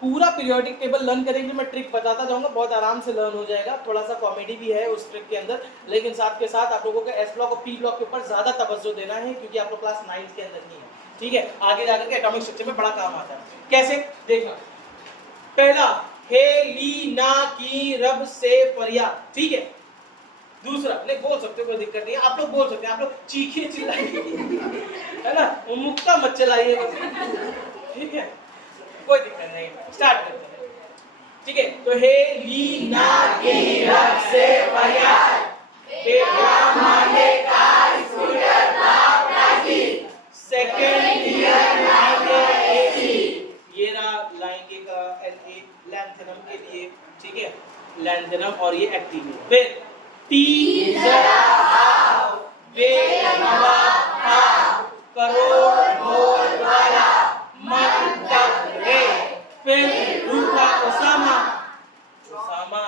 पूरा periodic table learn करेंगे, मैं ट्रिक बताता जाऊंगा, बहुत आराम से लर्न हो जाएगा। थोड़ा सा कॉमेडी भी है उस ट्रिक के अंदर, लेकिन साथ के साथ आप लोगों को एस ब्लॉक और पी ब्लॉक के ऊपर ज्यादा तवज्जो देना है, क्योंकि आप लोग क्लास 9 के अंदर ही है। ठीक है, आगे जाकर के एटॉमिक स्ट्रक्चर में बड़ा काम आता है। कैसे देखना, पहला हेलिना की रब से फरियाद, ठीक है। दूसरा, नहीं बोल सकते कोई दिक्कत नहीं है, आप लोग बोल सकते हैं, आप लोग चीखिए चिल्लाइए, है ना, मुक्ता मत चलाइए, ठीक है, कोई दिक्कत नहीं। स्टार्ट करते हैं, ठीक है। तो हेलिना की रब से फरियाद, माने का स्कूटर सेकंड ईयर ये रहा लाइन के का एलए लैंथेनम के लिए, ठीक है, लैंथेनम और ये एक्टिनियम। फिर टी जरा आओ बेनवा आओ करोड़ बोल वाला मंतक रे, फिर रूठा ओसामा, ओसामा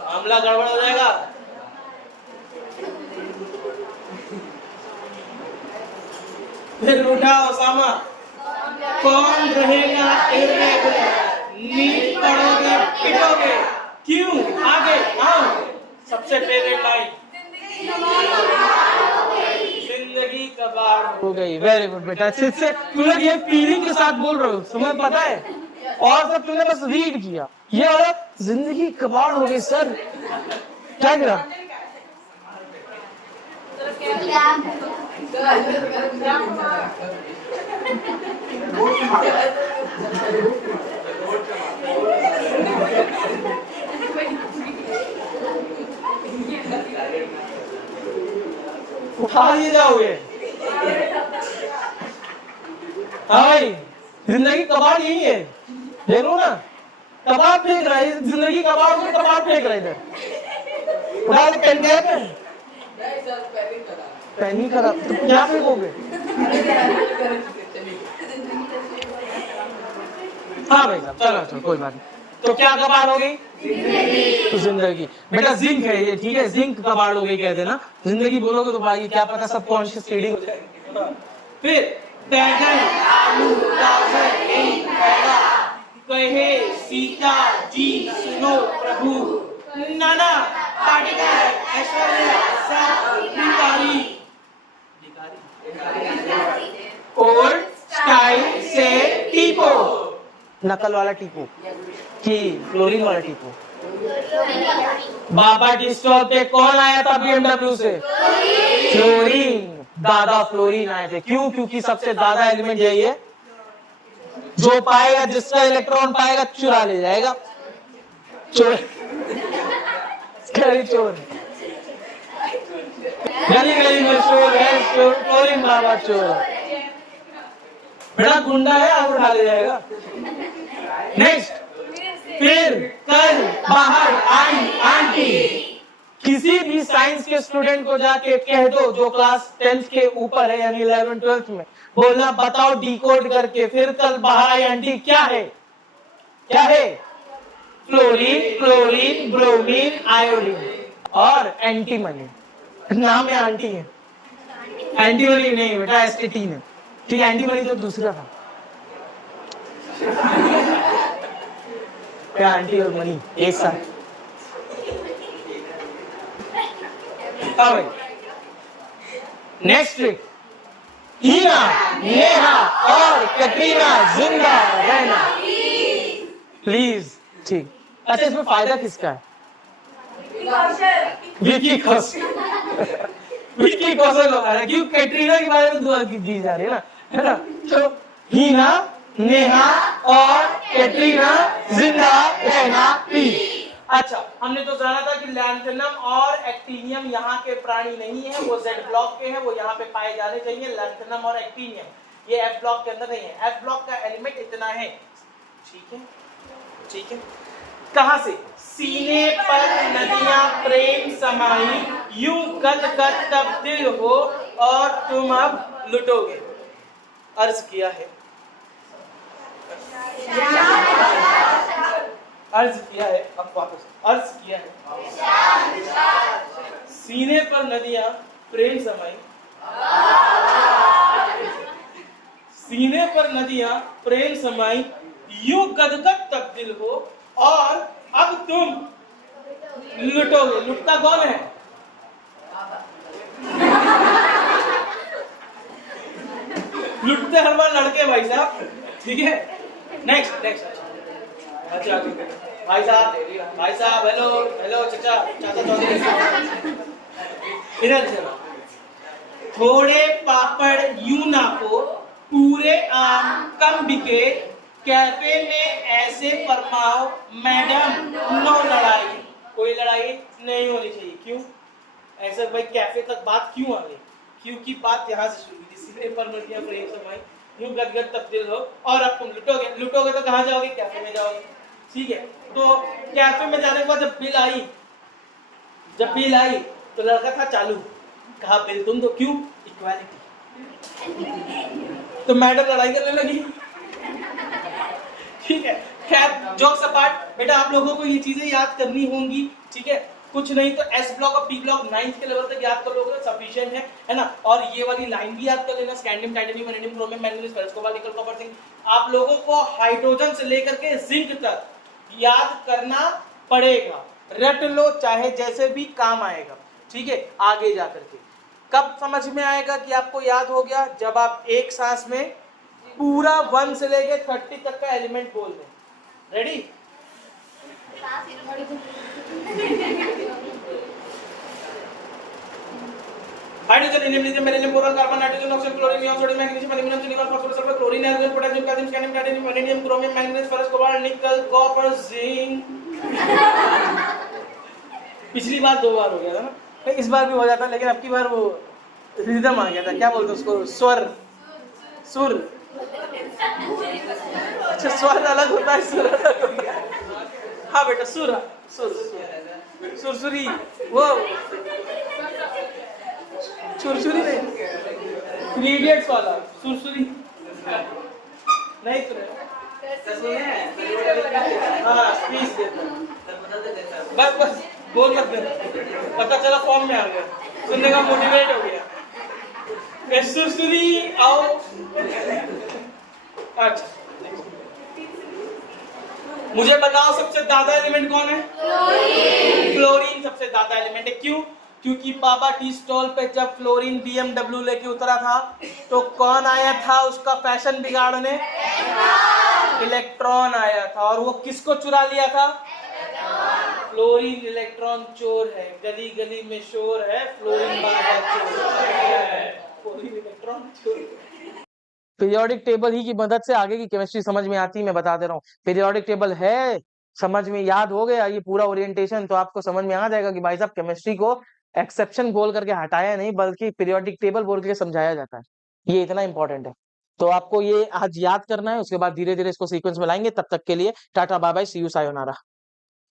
मामला गड़बड़ हो जाएगा। फिर रूठा ओसामा, कौन रहेगा इर्रेगुलर, नींद पड़ोगे पिटोगे, क्यों, आगे आओ। सबसे फेवरेट लाइन, जिंदगी कबाड़ हो गई। वेरी गुड बेटा, इससे तुम लोग ये फीलिंग के साथ बोल रहे हो, तुम्हें पता है, और सब तुमने बस रीड किया। ये वाला जिंदगी कबाड़ हो गई सर, क्या करा? उठा लिए जाओगे। हाँ भाई, जिंदगी कबाड़ यही है, देखो ना, कबाड़ फेंक रहा है, जिंदगी कबाड़ में कबाड़ फेंक रहा है इधर। उठा ले पेन गया पे, पेन ही खराब, तो क्या फेंकोगे? हाँ भाई साहब, चलो चलो कोई बात नहीं। तो क्या कबाड़ हो गई? तो जिंदगी बेटा जिंक है ये, ठीक है, जिंक कबाड़ हो गई कहते ना, जिंदगी बोलोगे तो भाई क्या पता सबकॉन्शियस रीडिंग हो जाएगी। फिर बैगन आलू गाजर पैदा, कहे सीता जी सुनो प्रभु, नाना पाटेकर ऐश्वर्या सब भिखारी, ओल्ड स्टाइल से टीपो, नकल वाला टीपो कि फ्लोरिन वाला टीपो। बाबा टी स्टॉल पे कौन आया था BMW से? फ्लोरीन, दादा फ्लोरीन आए थे। क्यों? क्योंकि सबसे ज्यादा एलिमेंट यही है, जो पाएगा, जिसका इलेक्ट्रॉन पाएगा चुरा ले जाएगा। चोर, चोर, गली गली में चोर है, फ्लोरीन बाबा चोर, बड़ा गुंडा है, आप उठा ले जाएगा। नेक्स्ट, फिर कल बाहर आई आंटी, किसी भी साइंस के स्टूडेंट को जाके कह दो जो क्लास 10th के ऊपर है, यानी 11 12th में, बोलना बताओ डिकोड करके, फिर कल बाहर आई आंटी क्या है? क्या है? फ्लोरीन, क्लोरीन, ब्रोमीन, आयोडीन और एंटीमनी। नाम है आंटी है, एंटीमनी नहीं बेटा, एस्टेटीन है, ठीक है, एंटीमनी तो दूसरा था। क्या आंटी और मनी एक साथ? नेक्स्ट ट्रिक, हीना, नेहा और कैटरीना जिंदा रहना प्लीज, ठीक। अच्छा, इसमें फायदा किसका है? विकी कौशल, विकी कौशल होगा ना, क्यों कैटरीना के बारे में दुआ दी जा रही है ना, है ना। तो हीना, नेहा और कैटरीना जिंदा रहना प्लीज। अच्छा, हमने तो जाना था कि लैंथेनम और एक्टिनियम यहाँ के प्राणी नहीं है, वो Z ब्लॉक के हैं, वो यहाँ पे पाए जाने चाहिए, लैंथेनम और एक्टिनियम। ये F ब्लॉक के अंदर नहीं है। F ब्लॉक का एलिमेंट इतना है, ठीक है, ठीक है। कहां से? सीने पर नदियां प्रेम समाई, यूं कद कद तब दिल हो और तुम अब लुटोगे। अर्ज किया है, अर्ज किया है, अब वापस अर्ज किया है, सीने पर नदियां प्रेम समाई, सीने पर नदियां प्रेम समाई, यूं गदगद तब्दिल हो, और अब तुम लुटोगे। लुटता कौन है? लुटते हर बार लड़के भाई साहब, ठीक है। Next next. अच्छा भाई साहब हेलो हेलो चाचा चाचा चौधरी, इधर चलो। थोड़े पापड़ यूं नापो, पूरे आम कम बिके, कैफे में ऐसे फरमाओ मैडम नो लड़ाई। कोई लड़ाई नहीं होनी चाहिए। क्यों ऐसा भाई? कैफे तक बात क्यों आ गई? क्योंकि बात यहाँ से शुरू हुई। सीने पर नदियां प्रेम समाई, यूं गदगद तब्दिल हो, और अब तुम लुटोगे। लुटोगे तो कहाँ जाओगे? कैफे में जाओगे, ठीक है। तो कैफे में जाने के बाद जब बिल आई तो लड़का था चालू, कहा बिल तुम दो। क्यों? इक्वालिटी। तो मैडम लड़ाई करने लगी, ठीक है। खैर जोक्स अपार्ट, बेटा आप लोगों को ये चीजें याद करनी होंगी, ठीक है। कुछ नहीं तो एस ब्लॉक और पी ब्लॉक 9th के लेवल तक याद कर लोगे तो सफिशिएंट है ना। और ये वाली लाइन भी याद कर लेना, scandium titanium vanadium chromium manganese ferrous cobalt nickel copper zinc. आप लोगों को हाइड्रोजन से लेकर के जिंक तक याद करना पड़ेगा। रट लो, चाहे जैसे भी काम आएगा, ठीक है। आगे जा करके कब समझ में आएगा कि आपको याद हो गया? जब आप एक सांस में पूरा 1 से लेके 30 तक का एलिमेंट बोल दें। Ready? Hydrogen, helium, lithium, beryllium, boron, carbon, nitrogen, oxygen, chlorine, neon, sodium, magnesium, aluminium, silicon, phosphorus, sulphur, chlorine, argon, potassium, calcium, scandium, titanium, vanadium, chromium, manganese, ferrous, cobalt, nickel, copper, zinc. पिछली बार 2 बार हो गया था ना, इस बार भी हो जाता, लेकिन अब की बार वो रिदम आ गया था। क्या बोलते उसको? स्वर, सुर। अच्छा, स्वर अलग होता है, सुर अलग हो गया। हाँ बेटा, सुर सुर सुरसुरी, वो सुरसुरी नहीं, 3 इडियट्स वाला सुरसुरी नहीं सुने? हाँ स्पीच देता, बस बस बोल मत देना, पता चला फॉर्म में आ गया, सुनने का मोटिवेट हो गया। सुरसुरी आओ। अच्छा मुझे बताओ सबसे ज्यादा एलिमेंट कौन है? फ्लोरीन सबसे ज्यादा एलिमेंट है। क्यों? क्योंकि बाबा टी स्टॉल पे जब फ्लोरीन BMW लेके उतरा था तो कौन आया था उसका फैशन बिगाड़ने? इलेक्ट्रॉन आया था। और वो किसको चुरा लिया था? फ्लोरीन इलेक्ट्रॉन चोर है, गली गली में शोर है, फ्लोरीन बाबा चोर है, फ्लोरीन इलेक्ट्रॉन चोर। पीरियोडिक टेबल ही की मदद से आगे की केमिस्ट्री समझ में आती है, मैं बता दे रहा हूँ। पीरियोडिक टेबल है समझ में, याद हो गया ये पूरा ओरिएंटेशन, तो आपको समझ में आ जाएगा कि भाई साहब केमिस्ट्री को एक्सेप्शन बोल करके हटाया नहीं, बल्कि पीरियोडिक टेबल बोल के समझाया जाता है। ये इतना इंपॉर्टेंट है, तो आपको ये आज याद करना है। उसके बाद धीरे धीरे इसको सीक्वेंस में लाएंगे। तब तक के लिए tata bye bye, see you sayonara.